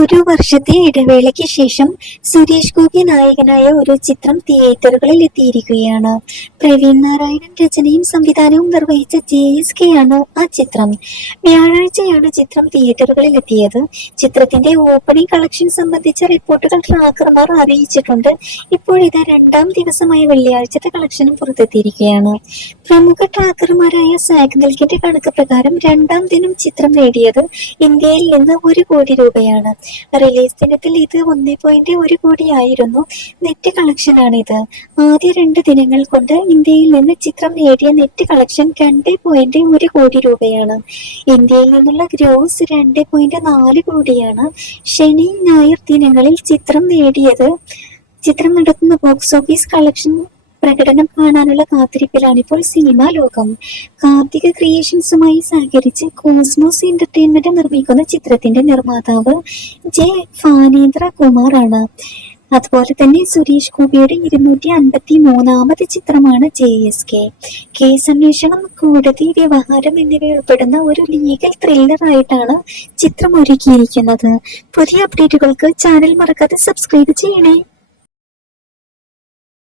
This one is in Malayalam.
ഒരു വർഷത്തെ ഇടവേളയ്ക്ക് ശേഷം സുരേഷ് ഗോപി നായകനായ ഒരു ചിത്രം തിയേറ്ററുകളിൽ എത്തിയിരിക്കുകയാണ്. പ്രവീൺ നാരായണൻ രചനയും സംവിധാനവും നിർവഹിച്ച JSK ആണ് ആ ചിത്രം. വ്യാഴാഴ്ചയാണ് ചിത്രം തിയേറ്ററുകളിൽ എത്തിയത്. ചിത്രത്തിന്റെ ഓപ്പണിംഗ് കളക്ഷൻ സംബന്ധിച്ച റിപ്പോർട്ടുകൾ ട്രാക്കർമാർ അറിയിച്ചിട്ടുണ്ട്. ഇപ്പോഴിത് രണ്ടാം ദിവസമായ വെള്ളിയാഴ്ചത്തെ കളക്ഷനും പുറത്തെത്തിയിരിക്കുകയാണ്. പ്രമുഖ ട്രാക്കർമാരായ സാഗ്നിൽക്കിന്റെ കണക്ക് പ്രകാരം രണ്ടാം ദിനം ചിത്രം നേടിയത് ഇന്ത്യയിൽ നിന്ന് 1 കോടി രൂപയാണ്. റിലീസ് ദിനത്തിൽ ഇത് 1.1 കോടിയായിരുന്നു. നെറ്റ് കളക്ഷനാണിത്. ആദ്യ 2 ദിനങ്ങൾ കൊണ്ട് ഇന്ത്യയിൽ നിന്ന് ചിത്രം നേടിയ നെറ്റ് കളക്ഷൻ 2.1 കോടി രൂപയാണ്. ഇന്ത്യയിൽ നിന്നുള്ള ഗ്രോസ് 2.4 കോടിയാണ്. ശനി ഞായർ ദിനങ്ങളിൽ ചിത്രം നടത്തുന്ന ബോക്സ് ഓഫീസ് കളക്ഷൻ പ്രകടനം കാണാനുള്ള കാത്തിരിപ്പിലാണ് ഇപ്പോൾ സിനിമാ ലോകം. കാർത്തിക ക്രിയേഷൻസുമായി സഹകരിച്ച് കോസ്മോസ് എന്റർടൈൻമെന്റ് നിർമ്മിക്കുന്ന ചിത്രത്തിന്റെ നിർമ്മാതാവ് ജെ ഫാനേന്ദ്ര കുമാർ ആണ്. അതുപോലെ തന്നെ സുരേഷ് ഗോപിയുടെ 253ാമത് ചിത്രമാണ് JSK. കേസ് അന്വേഷണം, കോടതി വ്യവഹാരം എന്നിവ ഉൾപ്പെടുന്ന ഒരു ലീഗൽ ത്രില്ലർ ആയിട്ടാണ് ചിത്രം ഒരുക്കിയിരിക്കുന്നത്. പുതിയ അപ്ഡേറ്റുകൾക്ക് ചാനൽ മറക്കാതെ സബ്സ്ക്രൈബ് ചെയ്യണേ.